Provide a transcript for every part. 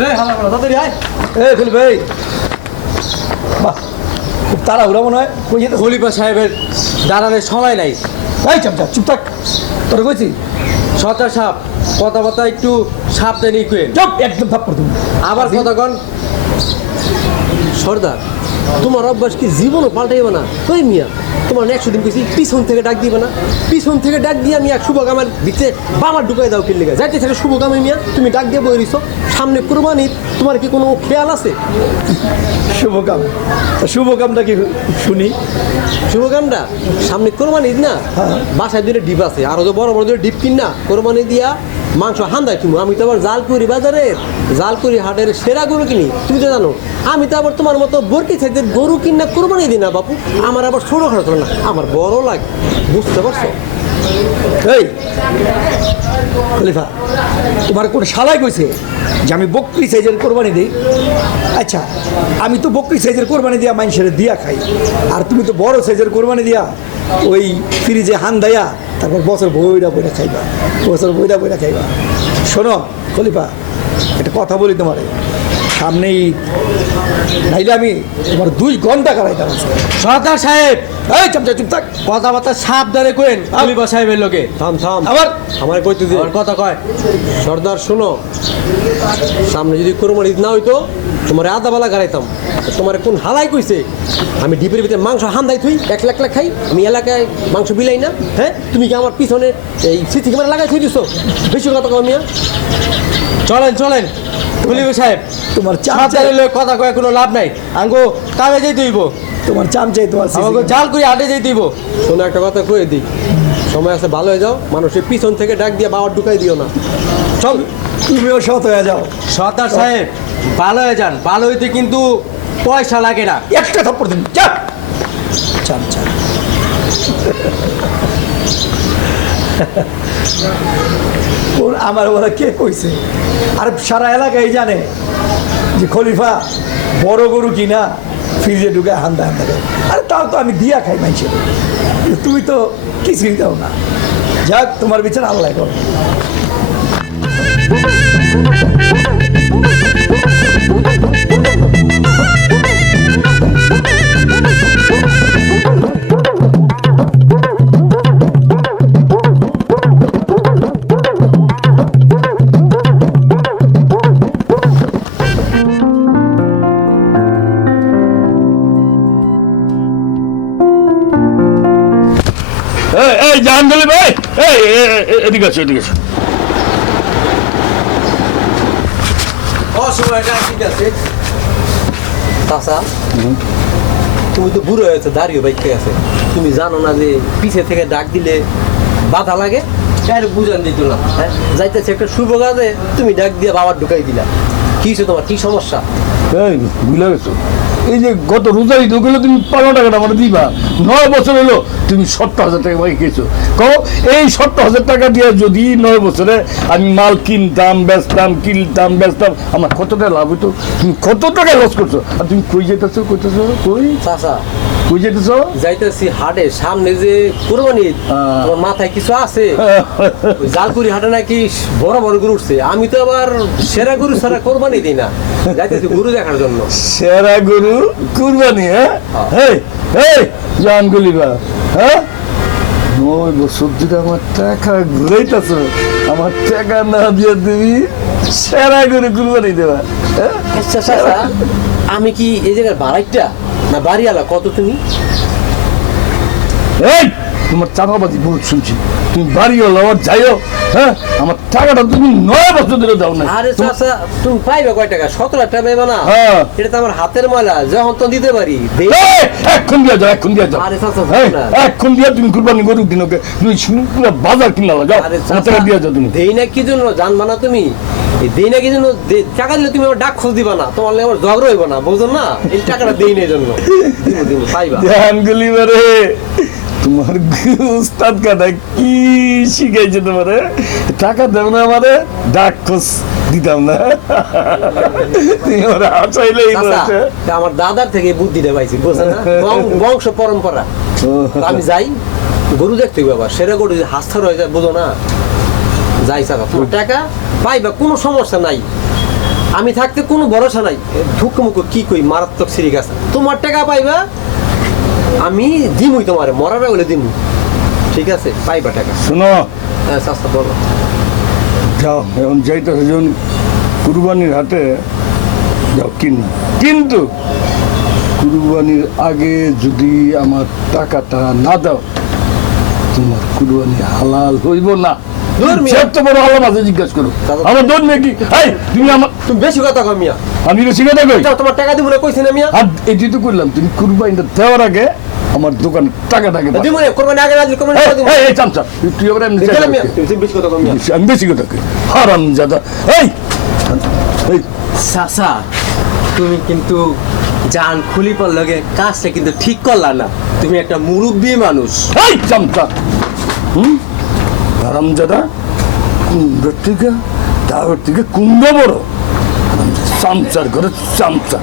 তাড়াতাড়ি আয়। খলিফা ভাই, বাহ, খুব তাড়াহুড়া মনে হয়। কই যেতে? খলিফা সাহেবের দাঁড়ানোর সময় নাই। এই চামচা, চুপ থাক। তোর কইছি সর্দার সাহেব কথাবার্তা একটু সাবধানে কইেন। চুপ, একদম থাপ্পড় তুমি। আবার কথা কন। সর্দার, তোমার অভ্যাস কি জীবনও পাল্টাইবে না? কই মিয়া, তোমার 100 দিন কইছি পিছন থেকে ডাক দিবে না, পিছন থেকে ডাক দিয়ে আমি এক শুভকামের ভিতরে বাবার ঢুকাই দাও কিনলে যাইতে থাকে শুভকামে মিয়া, তুমি ডাক দিয়ে বই রইছো। সামনে কুরবানি, তোমার কি কোনো খেয়াল আছে? শুভকাম, শুভকামটা কি শুনি? শুভকামটা সামনে কোরবানি ঈদ না, বাসায় দুটো ডিপ আছে, আরো তো বড় বড় দুটো ডিপ কিন না, কোরবানি দিয়া মাংস হান্দায় তুমি। আমি তো আবার জালকুড়ি বাজারের জালকুড়ি হাটের সেরা গরু কিনি, তুমি তো জানো। আমি তো আবার তোমার মতো বরকি সাইজের গরু কিনা কোরবানি দিই না বাপু। আমার আবার ছোটো খাটো না, আমার বড় লাগে, বুঝতে পারছো? এই খলিফা, তোমার কোন শালাই কইছে যে আমি বকরি সাইজের কোরবানি দিই? আচ্ছা, আমি তো বকরি সাইজের কোরবানি দিয়া মানুষের দিয়া খাই, আর তুমি তো বড় সাইজের কোরবানি দিয়া ওই ফ্রিজে হান দেয়া তারপর বছর বইরা বইরা খাইবা, বছর বইরা বইরা খাইবা। শোনো খলিফা, একটা কথা বলি তোমার, সামনেই নাইলে আমি তোমার 2 ঘন্টা কারাইতাম। সর্দার সাহেব, এই চামচা চুপ থাক। কথাবার্তা সাবধানে কইেন খলিফা সাহেবের লোকে। থাম থাম, আবার আমার কইতে দিন, আমার কথা কয়। সর্দার শোনো, সামনে যদি কোরবানি ঈদ না হইতো তোমার আদাবেলা গাড়াইতাম। তোমার কোন হালাই কইছে আমি ডিপের ভিতরে মাংস হান্দাই থুই এক লাখ লাখ খাই? আমি এলাকায় মাংস বিলাই না? হ্যাঁ, তুমি কি আমার পিছনে এই সিসি ক্যামেরা লাগাই থুই দিছো? বেশি কথা কও মিয়া। চলেন চলেন খলিফা সাহেব, তোমার সাবধানে লোক কথা কয় কোনো লাভ নাই। আঙ্গো কামে যেতে হইব, তোমার চামচাই তোমার আমাকে জাল করে হাটে যেতে হইব। শোনো একটা কথা কয়ে দিই, সময় আছে ভালো হয়ে যাও, মানুষের পিছন থেকে ডাক দিয়ে বাবার ঢুকাই দিও না। সব তুমিও সৎ হয়ে যাও। সর্দার সাহেব ভালো হয়ে যান, ভালো হইতে কিন্তু পয়সা লাগে না। একটা থাপ্পড় দিন, চাপ চামচা। ওর আমার ওরা কে কইছে? আর সারা এলাকায় জানে যে খলিফা বড় গরু কিনা ফ্রিজে ঢুকে হান্দা হান্দা খায়। আর তাও তো আমি দিয়া খাই মানুষের, তুমি তো কিছুই দাও না। যাক, তোমার বিচার আল্লাহ করো। এই জাহাঙ্গলি ভাই, এদিকে আছো, এদিকে আছো। অসময়টা ঠিক আছে চাচা, তুমি তো বুড়ো হয়েছে, দাঁড়িয়ে বাইকে আছে। তুমি জানো না যে পিছে থেকে ডাক দিলে বাধা লাগে? আর বুঝান দিত না, হ্যাঁ? যাইতেছে একটা শুভ কাজে, তুমি ডাক দিয়ে বাবার ঢুকাই দিলা। কি হয়েছে তোমার, কি সমস্যা? এই ভুলে গেছো, এই যে গত রোজারি ঢুকলে তুমি 15 টাকাটা আমার দিবা। 9 বছর হলো তুমি 70,000 টাকা ভাই খেয়েছো। কও এই 70,000 টাকা দিয়ে যদি 9 বছরে আমি মাল কিনতাম বেচতাম, কিনতাম বেচতাম, আমার কত টাকা লাভ হইতো? তুমি কত টাকা লস করছো? আর তুমি কই যেতেছো, কইতেছো কই চাচা কই যেতেছো? যাইতেছি হাটে, সামনে যে কোরবানি, তোমার মাথায় কিছু আছে? ওই জালকুড়ি হাটে নাকি বড় বড় গরু উঠছে। আমি তো আবার সেরা গরু ছাড়া কোরবানি দিই না, যাইতেছি গরু দেখার জন্য। সেরা গরু কুরবানি? হ্যাঁ, এই জাহাঙ্গলি বা, হ্যাঁ 9 বছর ধরে আমার টাকা ঘুরাইতেছো, আমার টাকা না দিয়ে তুমি সেরা গরু কুরবানি দেবা? আচ্ছা চাচা, আমি কি এই জায়গার বাড়াইটা না বাড়িওয়ালা? কত তুমি? এই তোমার চাপাবাজি বহুত শুনছি, তুমি বাড়িও লওয়ার যাইও, হ্যাঁ আমার টাকাটা তুমি 9 বছর ধরে দাও না। আরে চাচা, তুমি পাইবে কয় টাকা? 17 লাখ টাকা পাইবে না? হ্যাঁ। এটা তো আমার হাতের ময়লা, যখন তো দিতে পারি। এখন দিয়া যাও, এখন দিয়া যাও। আরে চাচা, এখন দিয়া তুমি কুরবানি গরু দিনকে তুমি পুরো বাজার কিনা যাও, আমার টাকা দিয়া যাও। তুমি দেই না কি জন্য জানবা না তুমি? এই দেই না কি জন্য? টাকা দিলে তুমি আমার ডাক খোঁজ দিবা না, তোমার আমার ঝগড়া হইব না, বুঝো না? এই টাকাটা দেই না এই জন্য পাইবা। জাহাঙ্গলি বারে, তোমার উস্তাদ কাটা কি শিখাইছে তোমারে? টাকা দেব না আমারে, ডাক খোঁজ দিতাম না। তুমি ওরা হাসাইলেই বলছে। আমার দাদার থেকে বুদ্ধিটা পাইছি, বুঝছো না? বংশ পরম্পরা। আমি যাই গরু দেখতে বাবা, সেরা গরু হাস্তা রয়ে যায়, বুঝো না? যাই চাচা, তোমার টাকা পাইবা, কোনো সমস্যা নাই। আমি থাকতে কোনো ভরসা নাই, ধুকমুকু কি কই মারাত্মক সিরিক আছে। তোমার টাকা পাইবা, আমি দিমুই তোমারে, মরাবে বলে দিমু, ঠিক আছে? পাইবা টাকা। শোনো, হ্যাঁ চাচা বলো। যাও এখন যাইতেছে যখন কুরবানির হাটে যাও কিনো, কিন্তু কুরবানির আগে যদি আমার টাকাটা না দাও তোমার কুরবানি হালাল হইব না। ধর্মীয়। সে তো বড় আলাম আছে, জিজ্ঞাসা করো আমার ধর্মে কি। এই তুমি আমার, তুমি বেশি কথা কও মিয়া। আমি বেশি কথা কই? যাও, তোমার টাকা দিব না কইছি না মিয়া। আর এটি তো করলাম, তুমি কুরবানিটা দেওয়ার আগে আমার দোকানে টাকাটাকে দাও। দিব না, কোরবানি আগে না দিলে কোরবানি পরে দিব। এই, এই চামচা, তুই আবার এমনি দেখলে মিয়া, তুমি বেশি কথা কও মিয়া। আমি বেশি কথা কই, হারাম জাদা। এই এই চাচা, তুমি কিন্তু জান খুলি পর লগে কাজটা কিন্তু ঠিক করলা না। তুমি একটা মুরব্বী মানুষ। এই চামচা, হারামজাদা, কুমড়োর থেকে তাওয়ার থেকে কুমড়ো বড়, চামচার ঘরে চামচা।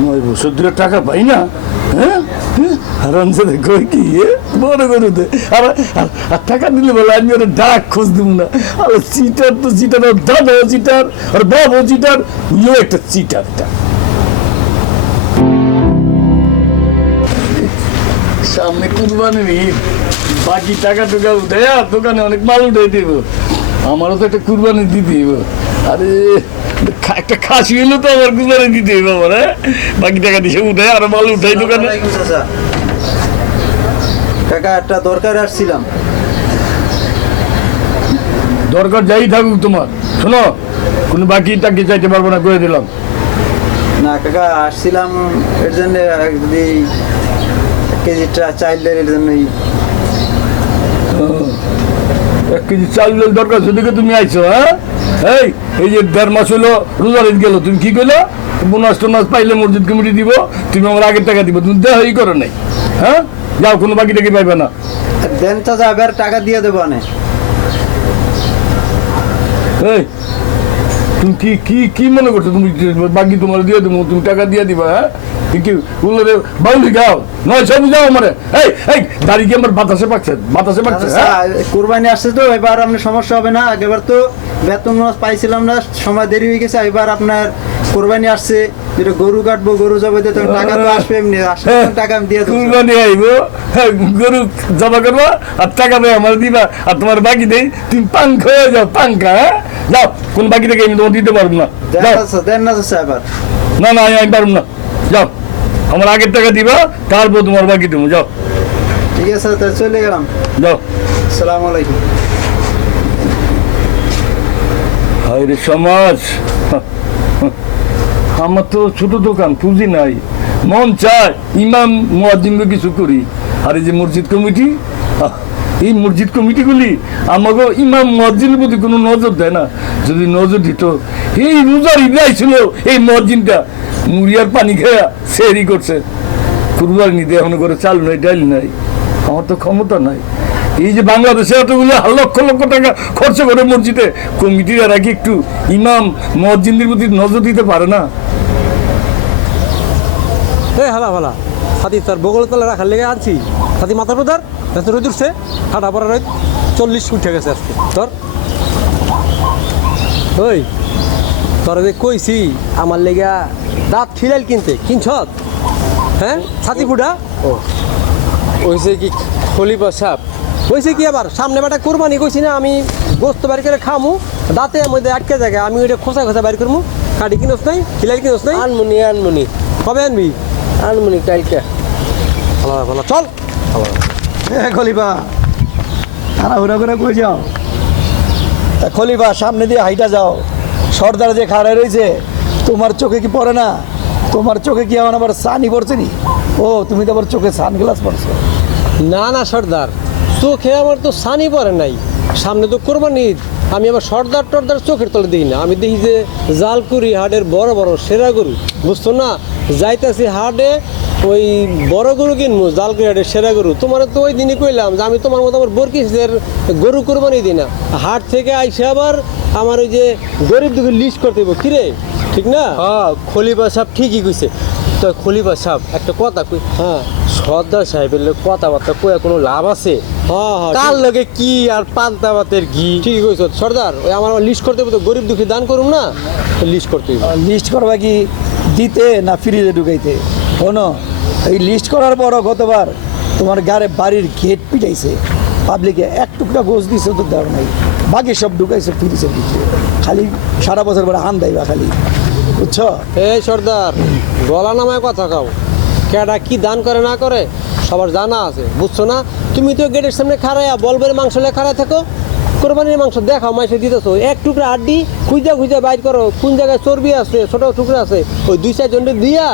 9 বছর ধরে টাকা পাই না, হ্যাঁ? হারামজাদা কই কি বড় গরুতে, আর আর টাকা দিলে বলে আমি ওরা ডাক খোঁজ দিব না। আর চিটার তো চিটার, ওর দাদাও চিটার, ওর বাবাও চিটার, উইও একটা চিটার। এটা সামনে কুরবানির ঈদ, বাকি টাকা টুকা উঠে দোকানে অনেক মাল উঠে দিব, আমারও তো একটা কুরবানি দিতে দিব। আরে একটা খাসি হইলো তো আমার কুরবানি দিতে দিব আমার, হ্যাঁ? বাকি টাকা দিয়ে উঠে আর মাল উঠাই দোকানে। কাকা একটা দরকার আসছিলাম। দরকার যাই থাকুক তোমার, শোনো, কোনো বাকি টাকি চাইতে পারবো না, করে দিলাম। না কাকা, আসছিলাম এর জন্য, যদি 1 কেজি চাইলের এর জন্যই। 1 কেজি চাল দরকার, সেদিকে তুমি আইছো, হ্যাঁ? এই যে 1.5 মাস হলো রোজার ঈদ গেল, তুমি কি করলো? বোনাস টোনাস পাইলে মসজিদ কমিটি দিব, তুমি আমার আগের টাকা দিব, তুমি দেহই করো নাই, হ্যাঁ? যাও, কোনো বাকি টাকি পাইবে না। দেন তো যাবে, টাকা দিয়ে দেবো না। এই তুমি কি কি কি মনে করছো? তুমি বাকি তোমার দিয়ে দেবো, তুমি টাকা দিয়ে দিবা, হ্যাঁ? কি বললো রে বাউলি গাও, নয় সব যাও আমারে। এই দাড়ি কি আমার বাতাসে পাকছে, বাতাসে পাকছে, হ্যাঁ? কুরবানি আসছে তো, এবার আপনার সমস্যা হবে না। আগেবার তো বেতন মাস পাইছিলাম না, সময় দেরি হয়ে গেছে। এবার আপনার কুরবানি আসছে, যেটা গরু কাটবো, গরু জবাই দিয়ে তখন টাকা তো আসবে, এমনি আসবে টাকা আমি দিয়ে দেবো। কুরবানি আইবো, গরু জমা করবো আর টাকা দেয় আমার দিবা, আর তোমার বাকি দেই, তুমি পাঙ্ক হয়ে যাও, পাঙ্কা, হ্যাঁ? যাও, কোন বাকি থেকে আমি তোমার দিতে পারবো না। যাও। দেন না চাচা এবার। না আমি পারবো না, যাও, আমার আগের টাকা দিবা, তারপর তোমার বাকি দেবো, যাও। ঠিক আছে, তাহলে চলে গেলাম। যাও। আসসালামু আলাইকুম। হায় রে সমাজ, আমার তো ছোট দোকান, পুঁজি নাই, মন চায় ইমাম মুয়াজ্জিনকে কিছু করি। আর এই যে মসজিদ কমিটি, এই মসজিদ কমিটিগুলি আমাকে ইমাম মুয়াজ্জিনের প্রতি কোনো নজর দেয় না। যদি নজর দিত, এই রোজার ঈদে ছিল এই মুয়াজ্জিনটা মুড়িয়ার পানি খেয়া সেহরি করছে, কুরবানি নিতে এখনো করে চাল নাই, ডাল নাই। আমার তো ক্ষমতা নাই। এই যে বাংলাদেশে এতগুলো লক্ষ লক্ষ টাকা খরচ করে মসজিদে, কমিটিরা নাকি একটু ইমাম মুয়াজ্জিনদের প্রতি নজর দিতে পারে না? হালা হাতি তার বগল তলে রাখার লেগে আনছি, হাতি মাথার প্রধার রোদ উঠছে, ঠাডা পড়া রোদ 40 উঠে গেছে আজকে। ওই তোরা যে কইছি আমার লেগা দাঁত ফিরাইল কিনছ, হ্যাঁ? ছাতি ফুটা ও ওইছে কি খলিফা সাপ হয়েছে কি? আবার সামনে বেটা কোরবানি কইছি না, আমি গোস্ত বাড়ি করে খামু, দাঁতে মধ্যে আটকে জায়গা, আমি ওইটা খোসা বাড়ি করবো। কাটি কিনোস নাই, খিলাই কিনোস নাই? আনমুনি কবে আনবি? আনমুনি কালকে। ভালো চল। খলিফা, তাড়াহুড়া করে কই যাও? খলিফা, সামনে দিয়ে হাইটা যাও, সর্দার যে খাড়ায় রয়েছে, তোমার চোখে কি পড়ে না? তোমার চোখে কি এখন আবার সানি পড়ছে নি? ও, তুমি তো আবার চোখে সানগ্লাস পড়ছো। না সর্দার, চোখে আমার তো সানি পড়ে নাই, সামনে তো কোরবানি ঈদ, আমি আবার সর্দার টর্দার চোখের তলে দিই না। আমি দেখি যে জালকুড়ি হাটের বড় বড় সেরা গরু, বুঝছো না? যাইতেছি হাটে, ওই বড় গরু কিনবো, জালকুড়ি হাটের সেরা গরু। তোমার তো ওই দিনই কইলাম যে আমি তোমার মতো আমার বরকিসের গরু কোরবানি দিই না। হাট থেকে আইসে আবার আমার ওই যে গরিব দুঃখী লিস্ট করতে হইব, কিরে ঠিক না? হ্যাঁ, খলিফা সাহেব ঠিকই কইছে। তো খলিফা সাহেব একটা কথা কই, হ্যাঁ, সর্দার সাহেবের লোক কথাবার্তা কয়ে কোনো লাভ আছে? হ্যাঁ হ্যাঁ কার লগে কি আর পান্তা ভাতের ঘি? ঠিকই কইছ সর্দার, ওই আমার লিস্ট করতে হবে তো, গরিব দুঃখী দান করুম না, লিস্ট করতে হইব। লিস্ট করবা কি দিতে না ফ্রিজে ঢুকাইতে? শোনো, এই লিস্ট করার পরও গতবার তোমার গাড়ে বাড়ির গেট পিটাইছে, পাবলিকে এক টুকরা গোছ দিছে তো দেওয়ার নাই, বাকি সব ঢুকাইছে ফ্রিজের ভিতরে, খালি সারা বছর পরে হান দেবা খালি, বুঝছো? এই সর্দার, গলা নামায় কথা কাও, কেডা কি দান করে না করে সবার জানা আছে, বুঝছো না? তুমি তো গেটের সামনে খাড়াইয়া বলবের মাংস লে খাড়াই থাকো, কোরবানির মাংস দেখাও, মাইসে দিতেছো, এক টুকরা আড্ডি খুঁজা খুঁজা বাইর করো, কোন জায়গায় চর্বি আছে, ছোট টুকরা আছে, ওই 2-4 জনকে দিয়া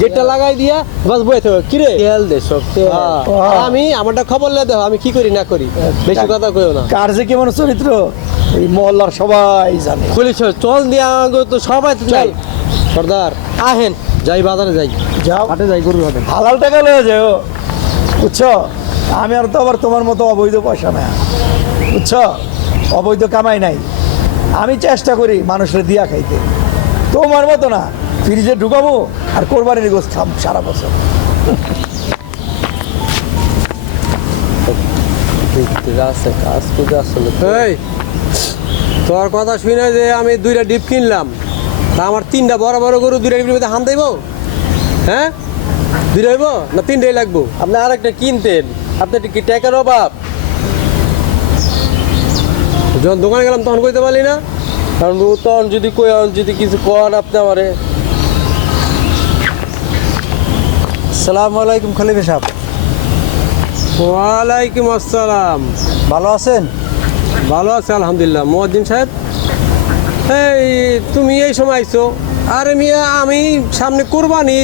গেটটা লাগাই দিয়া বাস বয়ে থাকো। কিরে তেল দে সব তেল। আর আমি আমারটা খবর লে দেখো আমি কি করি না করি, বেশি কথা কইও না। কার যে কেমন চরিত্র এই মহল্লার সবাই জানে। খুলিস চল দিয়া তো সবাই তো চাই। সর্দার আহেন, যাই বাজারে যাই, যাও, হাটে যাই, গরু হাটে। হালাল টাকা লয়ে যাও, বুঝছো? আমি আর তো আবার তোমার মতো অবৈধ পয়সা না, বুঝছো? অবৈধ কামাই নাই, আমি চেষ্টা করি মানুষের দিয়া খাইতে, তোমার মতো না ফ্রিজে ঢুকাবো আর কোরবানির গোছ খাম সারা বছর। আছে কাজ করে আসলে এই তোর কথা শুনে যে আমি 2টা ডিপ কিনলাম, তা আমার 3টা বড় বড় গরু 2টা ডিপের মধ্যে হান দেবো? হ্যাঁ, 2টা হইব না 3টাই লাগবো? আপনি আর একটা কিনতেন, আপনার কি টাকার অভাব? যখন দোকানে গেলাম তখন কইতে পারলি না? কারণ ও তখন যদি কই যদি কিছু কন আপনি আমারে। আসসালামু আলাইকুম খলিফা সাহেব, ওয়ালাইকুম আসসালাম। ভালো আছেন? ভালো আছে আলহামদুলিল্লাহ। মুয়াজ্জিন সাহেব, এই তুমি এই সময় আইছো? আরে মিয়া, আমি সামনে কোরবানি,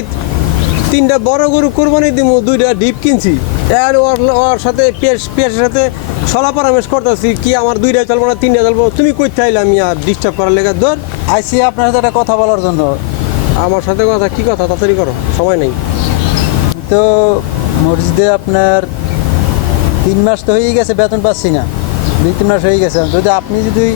3টা বড় গরু কোরবানি দিব, 2টা ডিপ কিনছি, আর ওর সাথে পেঁয়াজের সাথে সলা পরামর্শ করতেছি কি আমার 2টা চলবো না 3টা চলবো, তুমি কই চাইলে আমি আর ডিস্টার্ব করার লেগে ধর আইসি আপনার সাথে একটা কথা বলার জন্য। আমার সাথে কথা কি কথা, তাড়াতাড়ি করো, সময় নেই। তো মসজিদে আপনার 3 মাস তো হয়ে গেছে, বেতন পাচ্ছি না, 2-3 মাস হয়ে গেছে। যদি আপনি যদি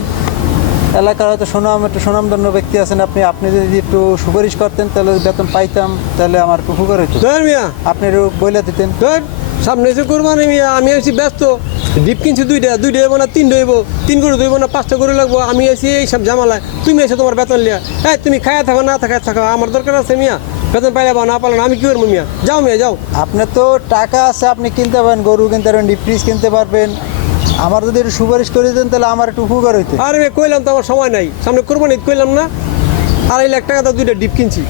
এলাকার হয়তো একটু সুনামধন্য ব্যক্তি আছেন, আপনি যদি একটু সুপারিশ করতেন তাহলে বেতন পাইতাম, তাহলে আমার একটু উপকার হইতো। ধর মিয়া, আপনি একটু বইলে দিতেন। ধর সামনে এসে কোরবানি মিয়া, আমি আছি ব্যস্ত, ডিপ কিনছি 2টা হইব না 3টা হইব, 3 গরু হইব না 5টা গরু লাগবো, আমি আছি এই সব জামালায়, তুমি এসে তোমার বেতন লিয়া, হ্যাঁ তুমি খায়া থাকো না থাকো, আমার দরকার আছে মিয়া, বেতন পাইলে বা না পারলে না আমি কি করবো মিয়া? যাও মিয়া যাও। আপনার তো টাকা আছে, আপনি কিনতে পারেন, গরু কিনতে পারবেন, ডিপ ফ্রিজ কিনতে পারবেন, আমার যদি একটু সুপারিশ করে দিতেন তাহলে আমার একটু উপকার হইতো। আরে মেয়ে কইলাম তো আমার সময় নাই, সামনে কোরবানি কইলাম না, 2.5 লাখ টাকা তো 2টা ডিপ কিনছি,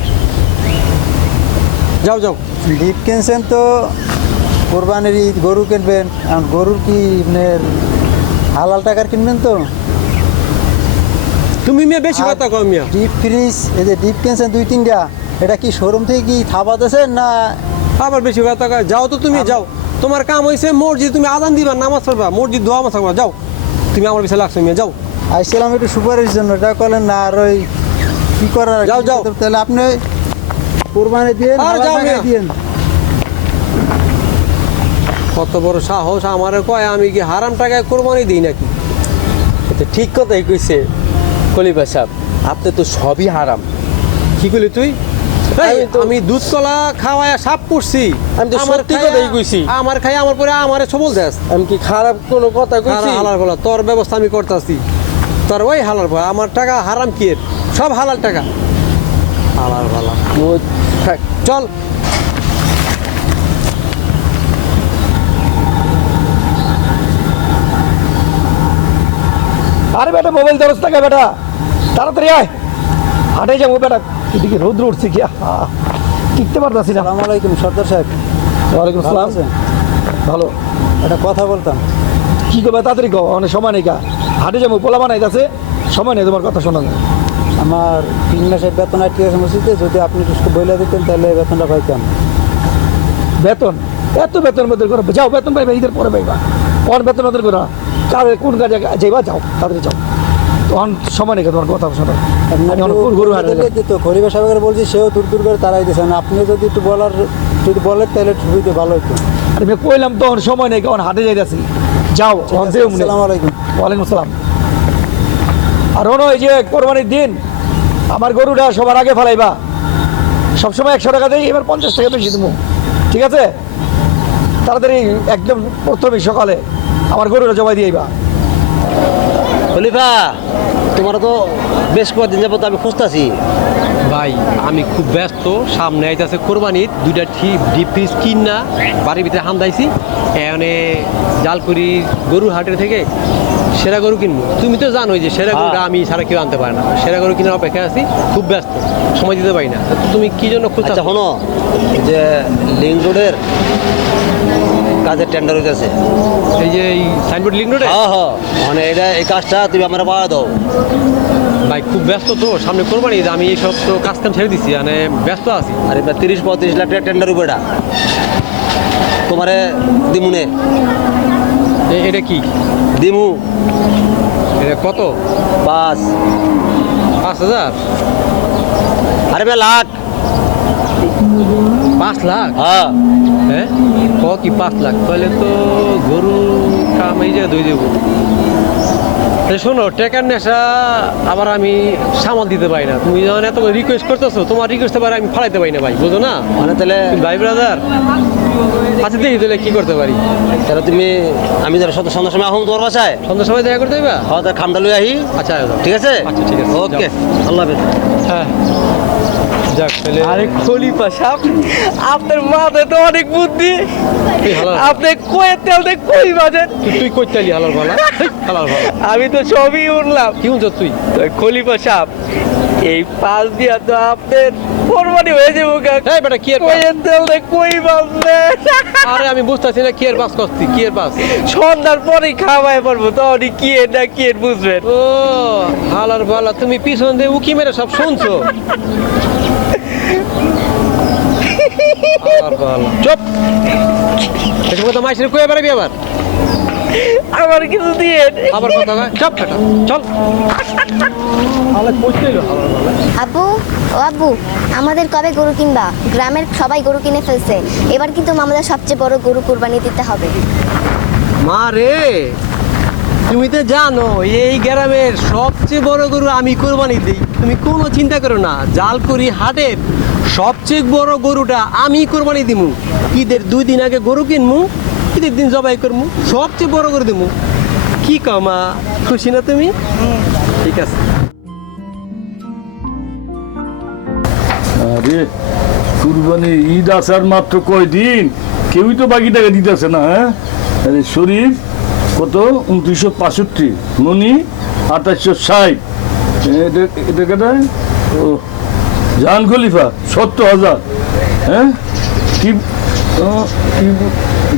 যাও যাও। ডিপ কিনছেন তো কোরবানির ঈদ, গরু কিনবেন, আর গরুর কি আপনার হালাল টাকার কিনবেন তো? তুমি মিয়া বেশি কথা কও মিয়া। ডিপ ফ্রিজ, এই যে ডিপ কিনছেন 2-3টা, এটা কি শোরুম থেকে কি থাবাতেছেন না? আবার বেশি কথা কয়, যাও তো তুমি যাও, তোমার কাম হয়েছে মসজিদ, তুমি আজান দিবা, নামাজ পড়বা, মসজিদ দোয়া মাছ থাকবা, যাও তুমি, আমার পিছিয়ে লাগছো মিয়া, যাও। আইছিলাম একটু সুপারিশ জন্য, এটা করলেন না, আর ওই কি করার, যাও, যাও। তাহলে আপনি কোরবানি দিয়ে আর যাও মিয়া। দিয়েন। কত বড় সাহস আমারে কয় আমি কি হারাম টাকায় কোরবানি দিই নাকি? এটা ঠিক কথাই কইছে খলিফা সাহেব, আপনি তো সবই হারাম। কি করলি তুই? এই, আমি তো- আমি দুধ কলা খাওয়ায় সাপ পড়ছি, আমি তো আমার সত্যি খাইয়া- কথাই কইছি। আমার খাই আমার পরে আমারে সবল দেশ। আমি কি খারাপ কোনো কথা কইছি? হালাল বলা তোর ব্যবস্থা আমি করতেছি, তোর ওই হালাল বলা, আমার টাকা হারাম কি এর? সব হালাল টাকা, হালাল ভালা। থাক। চল আরে বেটা মোবাইল দরজ থাকে বেটা, তাড়াতাড়ি আয়, হাটে যাবো বেটা, এদিকে রৌদ্র উঠছে কি, টিকতে পারতাছি না। আসসালামু আলাইকুম সর্দার সাহেব, ওয়ালাইকুম ভালো আসসালাম। আছেন? ভালো, একটা কথা বলতাম। কি করবে তাড়াতাড়ি কও, অনেক সময় নেই, হাটে যাবো, পোলা বানাইতেছে, সময় নেই তোমার কথা শোনা যায়। আমার 3 মাসের বেতন আটকে গেছে মসজিদে, যদি আপনি একটু বইলে দিতেন তাহলে বেতনটা পাইতাম। বেতন, এত বেতন বেতন করে যাও, বেতন পাইবা ঈদের পরে পাইবা, অন বেতন বেতন করো, কাজে কোন কাজে যাইবা, যাও তাড়াতাড়ি যাও, তখন সময় নেই তোমার কথা শোনা। আমি অনেক গরু হাটে যাবো। তো খরিবা সাহেবের বলছি, সেও দূর দূর করে তারাই দিয়েছেন, আপনি যদি একটু যদি বলেন তাহলে সুবিধা ভালো হতো। আরে আমি কইলাম তখন সময় নেই, কারণ হাটে যাইতেছি, যাও। আসসালামু আলাইকুম। ওয়ালাইকুম আসসালাম। আর ওনো, এই যে কোরবানির দিন আমার গরুটা সবার আগে ফেলাইবা, সবসময় 100 টাকা দেই, এবার 50 টাকা বেশি দেবো, ঠিক আছে? তাড়াতাড়ি একদম প্রথমে সকালে আমার গরুটা জবাই দিয়েবা। খলিফা তোমার তো বেশ কয়েকদিন যাবত আমি খুঁজতেছি। ভাই আমি খুব ব্যস্ত, সামনে আইতাছে কোরবানির, দুইটা ডিপ ফ্রিজ কিনা বাড়ির ভিতরে হামদাইছি, এনে জালকুড়ি গরু হাটের থেকে সেরা গরু কিনবো। তুমি তো জানোই যে সেরা গরুটা আমি ছাড়া কেউ আনতে পারে না, সেরা গরু কেনার অপেক্ষায় আছি, খুব ব্যস্ত, সময় দিতে পারি না। তুমি কি জন্য খুঁজছো? আচ্ছা শোনো, যে লিঙ্ক রোডের কাজের টেন্ডার হইতেছে। এই যে এই সাইনবোর্ড লিঙ্ক রোডে? হ্যাঁ হ্যাঁ, মানে এটা এই কাজটা তুমি আমার পাওয়া দাও। ভাই খুব ব্যস্ত তো, সামনে কোরবানি, আমি এই সব তো কাজ কাম ছেড়ে দিচ্ছি, মানে ব্যস্ত আছি। আর এটা 30-35 লাখ টাকা টেন্ডার উপরে এটা তোমারে দিমুনে এটা কি দিমু এটা কত? 5,000? আরে বে লাখ। 5 লাখ? হ্যাঁ হ্যাঁ কি 5 লাখ? তাহলে তো গরু কাম এই যে দুই দেবো। শোনো, টাকার নেশা আবার আমি সামাল দিতে পারি না। তুমি যখন এত রিকোয়েস্ট করতেছো, তোমার রিকোয়েস্ট পারে আমি ফালাইতে পারি না ভাই, বুঝো না? মানে তাহলে ভাই ব্রাদার, আচ্ছা দেখি তাহলে কি করতে পারি। তাহলে তুমি আমি যারা সন্ধ্যার সময় আহম তোমার বাসায়, সন্ধ্যার সময় দেখা করতে হইবা? হ্যাঁ তার খামটা লই আহি। আচ্ছা যাও। ঠিক আছে? আচ্ছা ঠিক আছে, ওকে, যাও। আল্লাহ হাফেজ। হ্যাঁ যাক তাহলে। আরে খলিফা সাহেব, আপনার মাথায় তো অনেক বুদ্ধি। এই হালাল। আপনি কয়ের তেল দিয়ে কই বাজেন? তুই কই চালি হালার ভালা? হালার ভালা আমি তো সবই উঠলাম। কি শুনছ তুই? খলিফা সাহেব, এই পাঁচ দিয়া তো আপনার কোরবানি হয়ে যাবো। এই বেটা কি এর পাস? কয়ের তেল দিয়ে কই বাজলে? আরে আমি বুঝতেছি না কি এর পাস করছি, কি এর পাস? সন্ধ্যার পরেই খাওয়াই পারবো, তখনই কি এর না কি এর বুঝবেন। ও হালার ভালা, তুমি পিছন দিয়ে উকি মেরে সব শুনছো। হালার ভালা চুপ। এসব কথা মাইসের কয়ে বেড়াবি আবার? আমার কিছু দিয়ে আবার কথা কয়? চুপ বেটা, চল। হালা কইতে এলো হালার ভালা। আব্বু, ও আব্বু, আমাদের কবে গরু কিনবা? গ্রামের সবাই গরু কিনে ফেলছে, এবার কিন্তু আমাদের সবচেয়ে বড় গরু কুরবানি দিতে হবে। মা রে, তুমি তো জানো এই গ্রামের সবচেয়ে বড় গরু আমি কোরবানি দিই। তুমি কোনো চিন্তা করো না, জালকুড়ি হাটের সবচেয়ে বড় গরুটা আমি কোরবানি দিমু। ঈদের 2 দিন আগে গরু কিনমু, ঈদের দিন জবাই করমু, সবচেয়ে বড় গরু দিমু। কি কামা, খুশি না তুমি? ঠিক আছে। আরে কুরবানি ঈদ আসার মাত্র কয়দিন, কেউই তো বাকি টাকা দিতেছে না। হ্যাঁ আরে শরীফ কত 2965, মনি 2860, এটা কেটে ও জাহান খলিফা 70,000, হ্যাঁ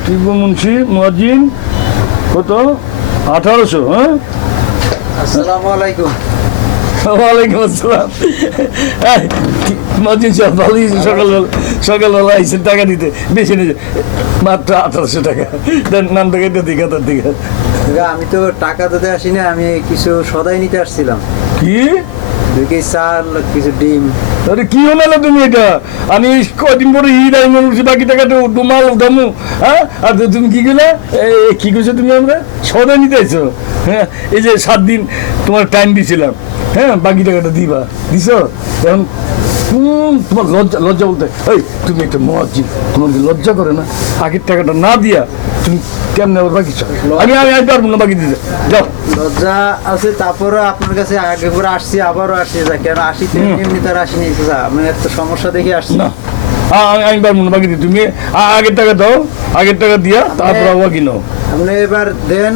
টিপু মুন্সি মুয়াজ্জিন কত 1800, হ্যাঁ। আসসালামু আলাইকুম। ওয়ালাইকুম আসসালাম। মজিন সাহেব ভালো সকালবেলা আইসেন টাকা দিতে, বেশি নিয়ে মাত্র 1800 টাকা দেন, নাম টাকা দিই খাতার দিকে। আমি তো টাকা দিতে আসি না, আমি কিছু সদাই নিতে আসছিলাম। কি 2 কেজি চাল, কিছু ডিম। আরে কি হলো তুমি এটা? আমি কদিন পরে ঈদ আমি মনে করছি বাকি টাকাটা ডুমাল উঠামু। হ্যাঁ আর তুমি কি গেলে কি করছো তুমি? আমরা সদাই নিতে আইছো। হ্যাঁ এই যে 7 দিন তোমার টাইম দিছিলাম, হ্যাঁ বাকি টাকাটা দিবা, দিছো। এখন তোমার লজ্জা বলতে, এই তুমি একটা মুয়াজ্জিন, তোমার কি লজ্জা করে না? আগের টাকাটা না দিয়া তুমি কেমনে আবার বাকি চাও? আমি পারবো না বাকি দিতে, যাও। লজ্জা আছে, তারপরে আপনার কাছে আগে করে আসছি, আবারও আসছি, যা কেন আসিতে এমনি তার আসিনি, আমি একটা সমস্যা দেখে আসছি। না আমি পারবো না বাকি দিতে, তুমি আগের টাকা দাও, আগের টাকা দিয়া তারপর বাকি নাও। আপনি এবার দেন,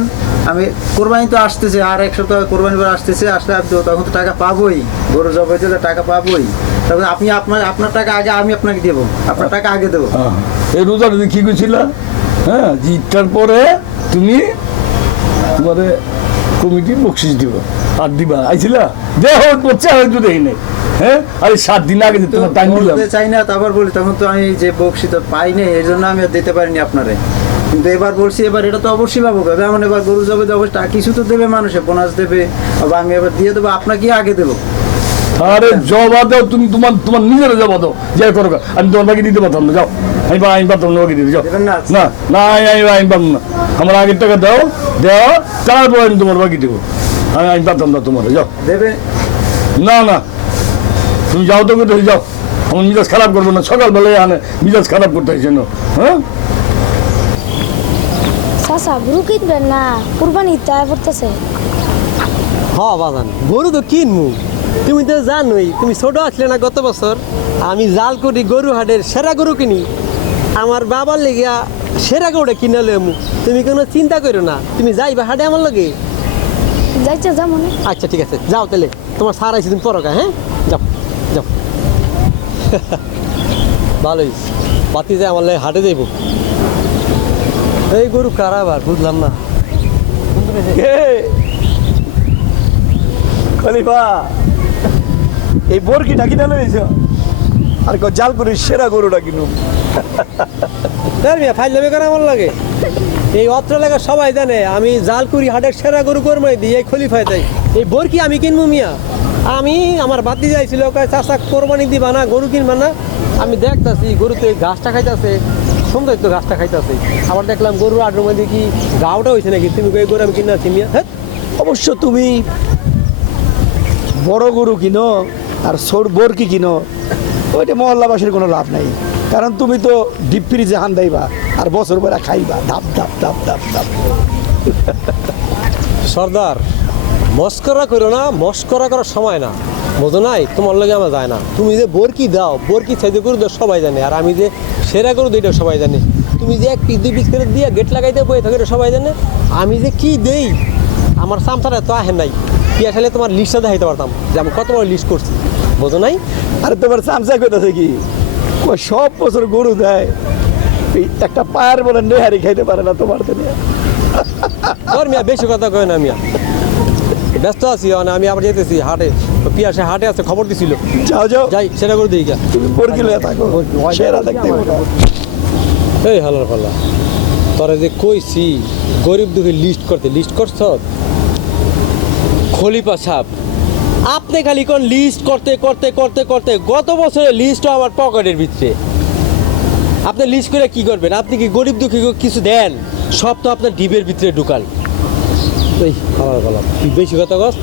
আমি কোরবানি তো আসতেছে, আর 1 সপ্তাহ কোরবানি বার আসতেছে, আসলে তখন তো টাকা পাবোই, গরু জবাই দিলে টাকা পাবোই। তবে আপনি আপনার টাকা আগে আমি আপনাকে দেবো, আপনার টাকা আগে দেবো। এই রোজা যদি কি করছিল, হ্যাঁ জিতটার পরে তুমি তোমার কমিটি বকশিস দিব আর দিবা, আইছিলা দেহ বচ্চা হয়তো দেখি নাই। হ্যাঁ আরে 7 দিন আগে তোমার টাইম দিলাম। বলতে চাই না, তারপর বলি তখন তো আমি যে বকশি তো পাই নাই, এই জন্য আমি আর দিতে পারিনি আপনারে। কিন্তু এবার বলছি, এবার এটা তো অবশ্যই পাবো। যেমন এবার গরু জবাই দেবো, কিছু তো দেবে মানুষে, বোনাস দেবে, বা আমি এবার দিয়ে দেবো, আপনাকে আগে দেবো। আরে জবা দাও তুমি, তোমার নিজেরা জবা দাও, যাই করো, আমি তোমার বাকি দিতে পারতাম না, যাও। আমি পারতাম না বাকি দিতে, যাও। দেবেন না? না না আমি পারবো না, আমার আগের টাকা দাও, দেওয়া তারপর আমি তোমার বাকি দেবো। আমি পারতাম না তোমার, যাও। দেবে না না তুমি যাও তো কোথায়, যাও। আমার মিজাজ খারাপ করবো না, সকালবেলায় আনে মিজাজ খারাপ করতে হয়েছে না। হ্যাঁ চাচা গরু কিনবেন না কুরবানি ঈদ আয় পড়তেছে। হ বাজান, গরু তো কিনমু। তুমি তো জানোই, তুমি ছোট আসলে না গত বছর আমি জাল করি গরু হাটের সেরা গরু কিনি। আমার বাবার লেগিয়া সেরা গরুটা কিনে লমু। তুমি কোনো চিন্তা করো না, তুমি যাইবা হাটে আমার লগে। যাইছে যা মনে। আচ্ছা ঠিক আছে, যাও তাহলে। তোমার সার আইসি তুমি পরকা, হ্যাঁ যাও যাও। ভালোই বাতি যায় আমার লাগে হাটে যাইব। এই গরু কারাবার বুঝলাম না। কে খলিফা এই বরকিটা কিনে লইছ আর জাল করে সেরা গরুটা কিনুম। ফাইজলামি করে আমার লাগে। এই অত্র এলাকা সবাই জানে আমি জালকুড়ি হাটের সেরা গরু কোরবানি দিই এই খলিফায় দেয়। এই বরকি আমি কিনবো মিয়া? আমি আমার বাতি যাইছিল চাষা কোরবানি দিবা না, গরু কিনবা না। আমি দেখতাছি গরুতে ঘাসটা খাইতেছে, সুন্দর তো ঘাসটা খাইতেছে। আবার দেখলাম গরু আটের মধ্যে কি গাওটা হয়েছে নাকি, তুমি এই গরু আমি কিনে আছি মিয়া। হ্যাঁ অবশ্য তুমি বড় গরু কিনো আর ছোট বরকি কিনো, ওইটা মহল্লাবাসীর কোনো লাভ নাই। কারণ তুমি তো ডিপ ফ্রিজে হান দাইবা আর বছর বেড়া খাইবা ধাপ ধাপ ধাপ ধাপ ধাপ। সর্দার মস্করা করো না, মস্করা করার সময় না, বোঝো নাই? তোমার লগে আমার যায় না। তুমি যে বরকি দাও, বরকি চাইতে গরু দাও সবাই জানে, আর আমি যে সেরা গরু দিই সবাই জানে। তুমি যে এক পিস দুই পিস করে দিয়ে গেট লাগাইতে বয়ে থাকে সবাই জানে। আমি যে কি দেই আমার চামচাটা তো আহে নাই। কি আসলে তোমার লিস্টটা দেখাইতে পারতাম যে আমি কত বড় লিস্ট করছি, বোঝো নাই? আর তোমার চামচা কইতাছে কি সব বছর গরু দেয়, এই একটা পায়ের বলে নেহারি খাইতে পারে না তোমার তো নিয়ে। তোর মিয়া বেশি কথা কয় না মিয়া, ব্যস্ত আছি। আমি আবার যেতেছি হাটে, পিয়াসে হাটে আছে, খবর দিছিল। যাও যাও যাই সেটা করে দিই। তুমি বরকি লইয়া থাকো, সেরা দেখতে পারো। এই হালার ফালা তোরা যে কইছি গরিব দুঃখী লিস্ট করতে, লিস্ট করছ? খলিফা সাহেব আপনি খালি কোন লিস্ট করতে করতে করতে করতে গত বছরের লিস্টও আমার পকেটের ভিতরে। আপনি লিস্ট করে কি করবেন? আপনি কি গরিব দুঃখী কিছু দেন? সব তো আপনার ডিবের ভিতরে ঢুকাল। এই খাবার বলা তুই বেশি কথা কস,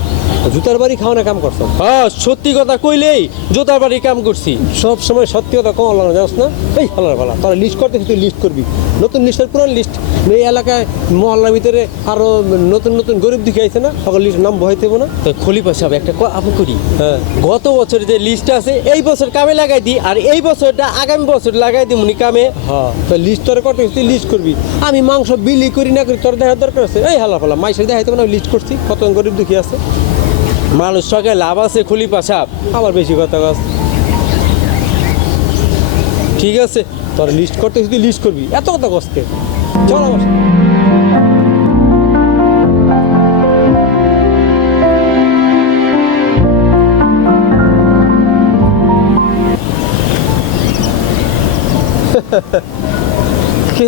জুতার বাড়ি খাওয়ানো কাম করছ। হ্যাঁ সত্যি কথা কইলেই জুতার বাড়ি কাম করছি। সব সময় সত্যি কথা কম লাগা যাস না। এই খালার বলা তোরা লিস্ট করতে তুই লিস্ট করবি, নতুন লিস্টের পুরান লিস্ট। এই এলাকায় মহল্লার ভিতরে আরো নতুন নতুন গরিব দিকে আইছে না, সকল লিস্ট নাম বহাইতে না। তো খলিফা সাহেব একটা আপনি করি, হ্যাঁ গত বছর যে লিস্ট আছে এই বছর কামে লাগাই দিই, আর এই বছরটা আগামী বছর লাগাই দিই মুনি কামে। হ্যাঁ তো লিস্ট তোর করতে তুই লিস্ট করবি। আমি মাংস বিলি করি না করি তোর দেখার দরকার আছে? এই হালা ফালা মাইসের দেখাইতে না লিস্ট করছি কত গরিব দুঃখী আছে। মানুষ সঙ্গে লাভ আছে খলিফা সাহেব, আবার বেশি কথা কাজ। ঠিক আছে তোর লিস্ট করতে তুই লিস্ট করবি, এত কথা কষ্টে চল আমার কে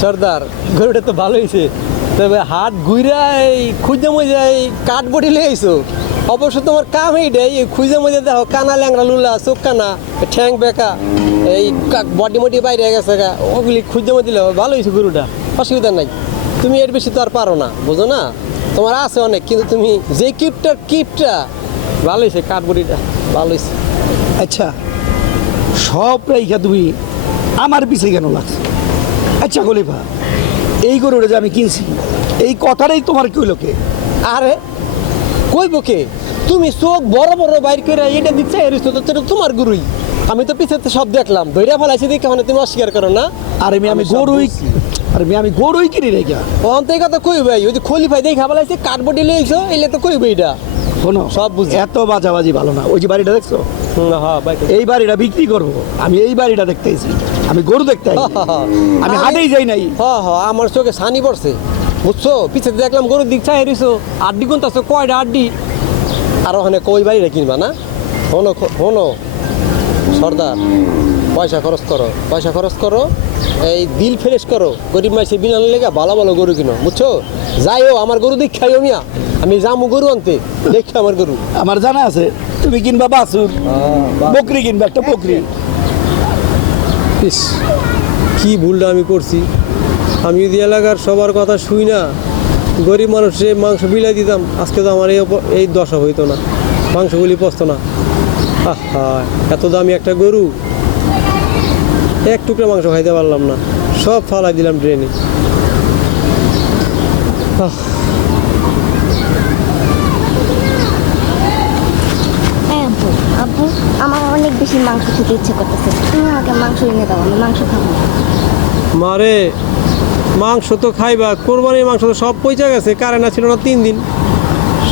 সর্দার। গরুটা তো ভালো হয়েছে, তবে হাট ঘুরা এই খুঁজে মজা এই কাঠ বটি লেগেছো। অবশ্য তোমার কাম এইটাই, এই খুঁজে মজা দেখো কানা ল্যাংরা লুলা চোখ কানা ঠ্যাং বেকা এই বডি মডি বাইরে গেছে গা, ওগুলি খুঁজে মজা দিলে ভালো হয়েছে গরুটা, অসুবিধা নাই। তুমি এর বেশি তো আর পারো না, বুঝো না? তোমার আছে অনেক, কিন্তু তুমি যে কিপটা ভালো হয়েছে, কাঠ বটিটা ভালো হয়েছে। আচ্ছা সব রাইখা তুমি আমার পিছে কেন লাগছে? আচ্ছা খলিফা এই গরুটা যে আমি কিনছি এই কথাটাই তোমার কই লোকে? আরে কইব কে? তুমি চোখ বড় বড় বাইর করে এটা দিচ্ছে তোমার গুরুই। আমি তো পিছনে সব দেখলাম, ধৈর্য ফেলাইছি দেখে মানে তুমি অস্বীকার করো না। আর আমি গরুই, আর আমি গরুই কিনি রেখা অন্তে কথা কই ভাই, ওই যে খলিফাই দেখে ফেলাইছে কাঠবটি লইছো এলে তো কইব এটা। শোনো সব বুঝি। এত বাজাবাজি ভালো না। ওই যে বাড়িটা দেখছো, হ্যাঁ ভাই এই বাড়িটা বিক্রি করবো। আমি এই বাড়িটা দেখতে আইছি, আমি গরু দেখতে আইছি, আমি হাটেই যাই নাই। হ্যাঁ হ্যাঁ আমার চোখে ছানি পড়ছে, বুঝছো? পিছনে দেখলাম গরুর দিক চাই হারিয়েছো, আড্ডি কোন তাছো কয়টা আড্ডি। আর ওখানে কই বাড়িটা কিনবা না? শোনো সর্দার, পয়সা খরচ করো, পয়সা খরচ করো, এই দিল ফ্রেশ করো, গরিব মাইসে বিনা লেগে ভালো ভালো গরু কিনো, বুঝছো? যাইও আমার গরু দেখাইও মিয়া, আমি যাবো গরু আনতে, দেখি আমার গরু। আমার জানা আছে তুমি কিনবা বাছুর, বকরি কিনবা, একটা বকরি। ইস কি ভুলটা আমি করছি। আমি যদি এলাকার সবার কথা শুই না গরিব মানুষে মাংস বিলাই দিতাম, আজকে তো আমার এই দশা হইতো না, মাংসগুলি পচতো না। আহা এত দামি একটা গরু, এক টুকরা মাংস খাইতে পারলাম না, সব ফালাই দিলাম ড্রেনে। হ্যাঁ আব্বু, আব্বু আমার অনেক বেশি মাংস খেতে ইচ্ছে করতেছে, তুমি আমাকে মাংস এনে দাও, আমি মাংস খাবো। মারে মাংস তো খাইবা, কোরবানির মাংস তো সব পয়সা গেছে, কারেন্ট ছিল না 3 দিন,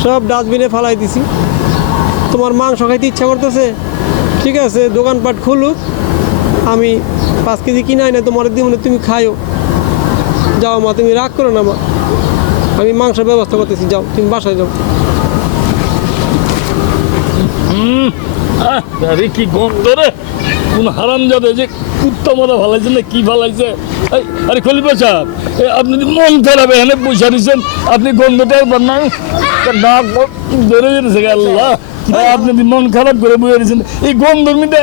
সব ডাস্টবিনে ফালাই দিছি। তোমার মাংস খাইতে ইচ্ছা করতেছে, ঠিক আছে দোকানপাট খুলুক, আমি 5 কেজি কিনাই না তোমার দিমনে, তুমি খাইও। যাও মা, তুমি রাগ করো না মা, আমি মাংসের ব্যবস্থা করতেছি, যাও তুমি বাসায় যাও। আরে কি গন্ধ রে, কোন হারাম যাবে যে কুত্তা মারা ফালাইছে না কি ফালাইছে। আরে খলিফা সাহেব, আপনি যদি মন খারাপ এখানে বসে দিচ্ছেন, আপনি গন্ধটা একবার না নাক ধরে যেতেছে আল্লাহ। আপনি যদি মন খারাপ করে বসে দিচ্ছেন, এই গন্ধর মধ্যে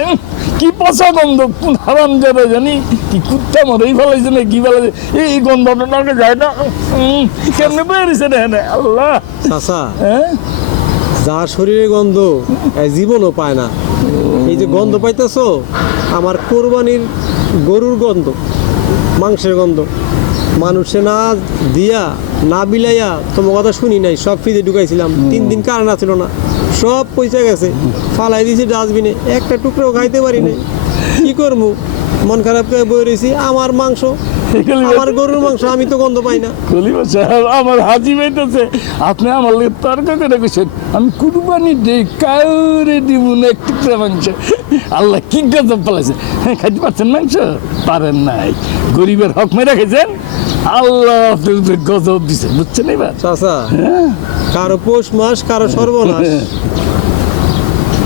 কি পচা গন্ধ, কোন হারাম যাবে জানি, কি কুত্তা মারাই ফেলাইছে না কি ফেলাইছে, এই গন্ধ আপনার নাকে যায় না, কেমনে বসে দিচ্ছেন এখানে আল্লাহ। চাচা, হ্যাঁ যার শরীরে গন্ধ জীবনও পায় না, এই যে গন্ধ পাইতেছো আমার কোরবানির গরুর গন্ধ, মাংসের গন্ধ, মানুষে না দিয়া না বিলাইয়া তোমার কথা শুনি নাই, সব ফ্রিজে ঢুকাইছিলাম, 3 দিন কারেন্ট ছিল না, সব পয়সা গেছে, ফালাই দিয়েছি ডাস্টবিনে, একটা টুকরোও খাইতে পারি নাই। কি করবো, মন খারাপ করে বই রয়েছি, আমার মাংস, আমার গরুর মাংস, আমি তো গন্ধ পাই না। খলিফা সাহেব, আমার হাজি পাইতেছে, আপনি আমার লোক তর্ক করে রেখেছেন, আমি কুরবানি দিই কাউরে দিব না একটু মাংস। আল্লাহ কি গজব পালাইছে, হ্যাঁ খাইতে পারছেন মাংস, পারেন নাই, গরিবের হক মেরে রেখেছেন, আল্লাহ আপনাদের গজব দিছে, বুঝছেন এবার। চাচা, কারো পৌষ মাস, কারো সর্বনাশ,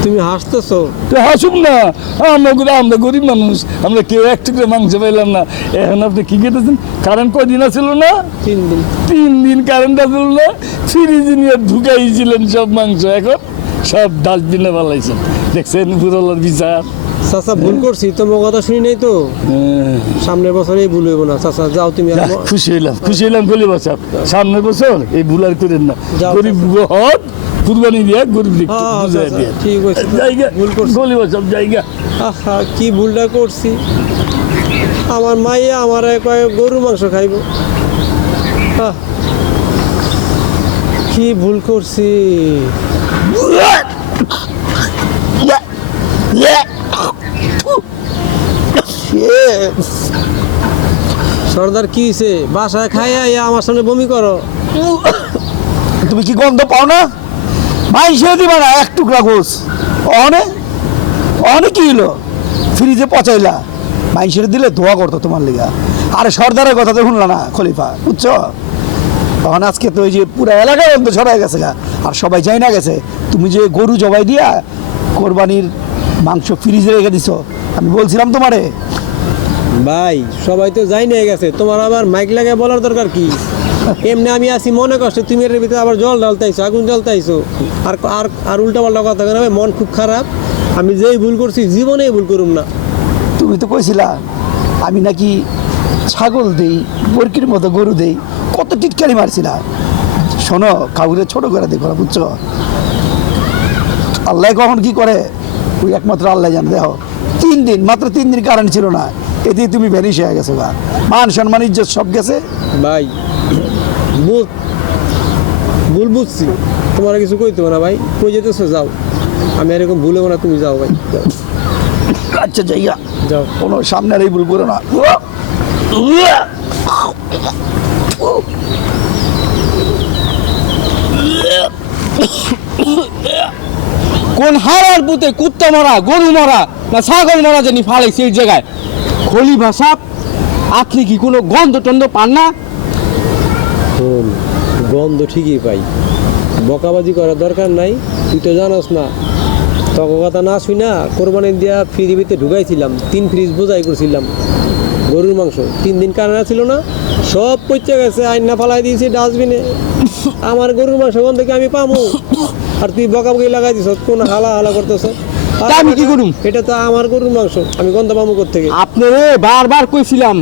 তুমি হাসতেছো। তো হাসুক না, আমরা গরিব মানুষ, আমরা কেউ এক টুকরো মাংস পাইলাম না। এখন আপনি কি খেতেছেন, কারেন্ট কয়দিন আসছিল না, 3 দিন। 3 দিন কারেন্ট আসছিল না, ফ্রিজে নিয়ে ঢুকাইছিলেন সব মাংস, এখন সব ডাস্টবিনে ফেলাইছেন, দেখছেন পুরোলার বিচার। চাচা ভুল করছি, তোমার কথা শুনি নাই তো, সামনের বছর এই ভুল হইব না। চাচা যাও তুমি, আর খুশি হইলাম খলিফা সাহেব, সামনের বছর এই ভুল আর করেন না, যাও। গরিব হক কুরবানি দিয়ে গরিব দিক হ্যাঁ, বুঝাই চাচা, দিয়ে ঠিক আছে, জায়গা ভুল করছি। খলিফা সাহেব জায়গা। আহা, কি ভুলটা করছি, আমার মাইয়া আমার কয়েক গরু মাংস খাইব, আহ, কি ভুল করছি। সর্দার কি হয়েছে, বাসায় খাইয়া আমার সামনে বমি করো। তুমি কি গন্ধ পাও না? মাইসে দিবা না এক টুকরা গোস, অনেক কি হলো, ফ্রিজে পচাইলা, মাইসের দিলে ধোয়া করতো তোমার লিগা। আরে সর্দারের কথা তো শুনলা না খলিফা, বুঝছো? তখন আজকে তো ওই যে পুরো এলাকায় গন্ধ ছড়াই গেছে গা, আর সবাই যাই না গেছে, তুমি যে গরু জবাই দিয়া কোরবানির মাংস ফ্রিজে রেখে দিছো, আমি বলছিলাম তোমারে। ভাই সবাই তো যাই নিয়ে গেছে, তোমার আবার মাইক লাগে বলার দরকার কি? এমনি আমি আছি মনে কষ্টে, তুমি এর ভিতরে আবার জল ঢালতাইছো, আগুন জ্বালতাইছো, আর আর আর উল্টা পাল্টা কথা কেন? মন খুব খারাপ, আমি যেই ভুল করছি জীবনেই ভুল করুম না। তুমি তো কইছিলা আমি নাকি ছাগল দেই, বরকির মতো গরু দেই, কত টিটকারি মারছিলা। শোনো, কাউরে ছোট করে দেখো না, বুঝছো? আল্লাহ কখন কি করে ওই একমাত্র আল্লাহ জানে। দেখো 3 দিন, মাত্র 3 দিন কারেন্ট ছিল না, এতেই তুমি ভ্যানিশ হয়ে গেছো গা, মান সম্মান ইজ্জত সব গেছে। ভাই ভুল বুঝছি, তোমার কিছু কইতে না ভাই, কই যেতেছো যাও, আমি এরকম ভুলেবো না, তুমি যাও ভাই, যাও। আচ্ছা জায়গা যাও। কোনো সামনে আর এই ভুল করো না। কোন হারার পুতে কুত্তা মারা, গরু মারা না ছাগল মারা জানি ফালাইছে এই জায়গায়। খলিফা সাহেব, আপনি কি কোনো গন্ধ টন্ধ পান না? শোন, গন্ধ ঠিকই পাই, বকাবাজি করার দরকার নাই, তুই তো জানোস না, তখন কথা না শুই না কোরবানি দিয়া ফ্রিজের ভিতরে ঢুকাইছিলাম, 3 ফ্রিজ বোঝাই করছিলাম গরুর মাংস, 3 দিন কারেন্ট ছিল না, সব পচে গেছে, আইনা ফালাই দিয়েছি ডাস্টবিনে, আমার গরুর মাংস গন্ধ কি আমি পামু? আর তুই বকাবকি লাগাই দিস, কোন হালা হালা করতেছ, তা আমি কি করুম? এটা তো আমার গরুর মাংস, আমি গন্ধ পামু কোত্থেকে? আপনারে বারবার কইছিলাম,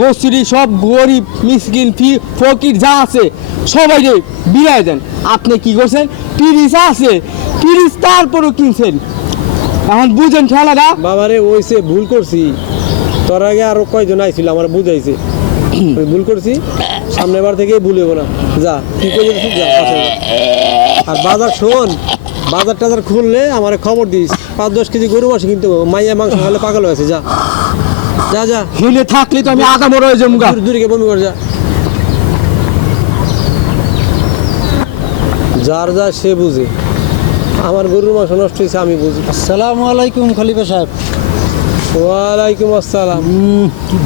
গোষ্ঠীর সব গরিব মিসকিন ফকির যা আছে সবাই বিরাই দেন। আপনি কি করছেন? তিরিশ আছে, 30 তারপরও কিনছেন, এখন বুঝেন খেলাটা। বাবারে ওইসে ভুল করছি, তোর আগে আরো কয়জন আইছিল আমার বুঝাইছে, ভুল করছি, সামনের বার থেকে ভুলে না যা কি করে যা বাসায় যা। আর বাজার শোন, বাজার টাজার খুললে আমার খবর দিস, 5-10 কেজি গরু মাংস কিনতে হবে, মাইয়া মাংস হলে পাগল হয়েছে, যা যা যা, হেলে থাকলে তো আমি আধা মরে হয়ে যাবো গা। দূরে গিয়ে বমি কর, যা। যার যা সে বুঝে, আমার গরুর মাংস নষ্ট হয়েছে আমি বুঝি। আসসালামু আলাইকুম খলিফা সাহেব। ওয়ালাইকুম আসসালাম।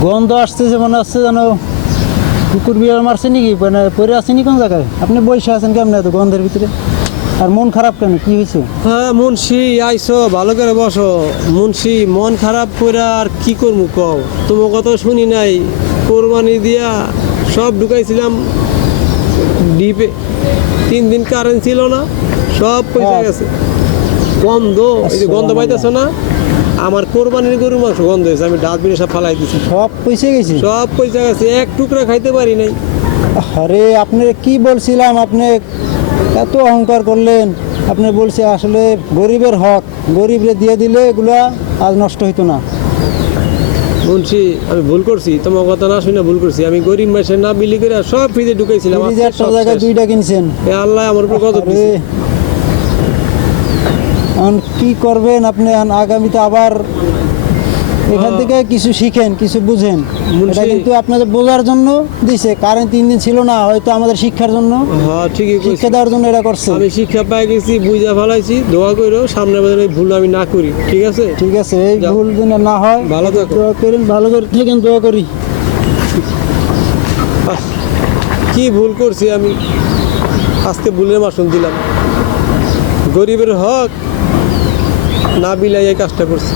গন্ধ আসতেছে মনে হচ্ছে যেন কুকুর বিড়াল মারছে নাকি, মানে পরে আসেনি কোন জায়গায়? আপনি বসে আছেন কেমন এত গন্ধের ভিতরে? আর মন খারাপ কেন, কি হয়েছে? হ্যাঁ মুন্সি আইসো, ভালো করে বসো। মুন্সি মন খারাপ করে আর কি করবো কও, তোমার কথা শুনি নাই। কোরবানি দিয়া সব ঢুকাইছিলাম ডিপে, 3 দিন কারেন্ট ছিল না, সব পয়সা গেছে। গন্ধ, এই যে গন্ধ পাইতেছো না, আমার কোরবানির গরুর মাংস গন্ধ হয়েছে, আমি ডাস্টবিনে সব ফালাই দিছি, সব পয়সা গেছে? সব পয়সা গেছে, এক টুকরা খাইতে পারি নাই। আরে আপনি কি বলছিলাম, আপনি এত অহংকার করলেন। আপনি বলছে আসলে গরিবের হক, গরিবরে দিয়ে দিলে এগুলা আজ নষ্ট হইতো না। মুন্সি আমি ভুল করছি, তোমার কথা না শুনে ভুল করছি। আমি গরিব মাসে না বিলি করে সব ফ্রিজে ঢুকাইছিলাম, ফ্রিজে একটা সব জায়গায় শেষ। 2টা কিনছেন। এ আল্লাহ আমার উপর কত আরে, দিছে। এখন কি করবেন আপনি? এখন আগামীতে আবার এখান থেকে কিছু শিখেন, কিছু বুঝেন। এটা কিন্তু আপনাদের বোঝার জন্য দিছে, কারেন্ট 3 দিন ছিল না, হয়তো আমাদের শিক্ষার জন্য, হ্যাঁ ঠিকই কইছি। শিক্ষা দেওয়ার জন্য এটা করছে। আমি শিক্ষা পাই গেছি, বুঝা ফেলাইছি, দোয়া করো সামনে বাজারে এই ভুল আমি না করি, ঠিক আছে? ঠিক আছে, এই যাও। ভুল যেন না হয়। ভালো থাকো। দোয়া করেন, ভালো করে থাকেন, দোয়া করি। কি ভুল করছি আমি, আজকে ভুলের মাসুল দিলাম, গরিবের হক না বিলাই এই কাজটা করছি।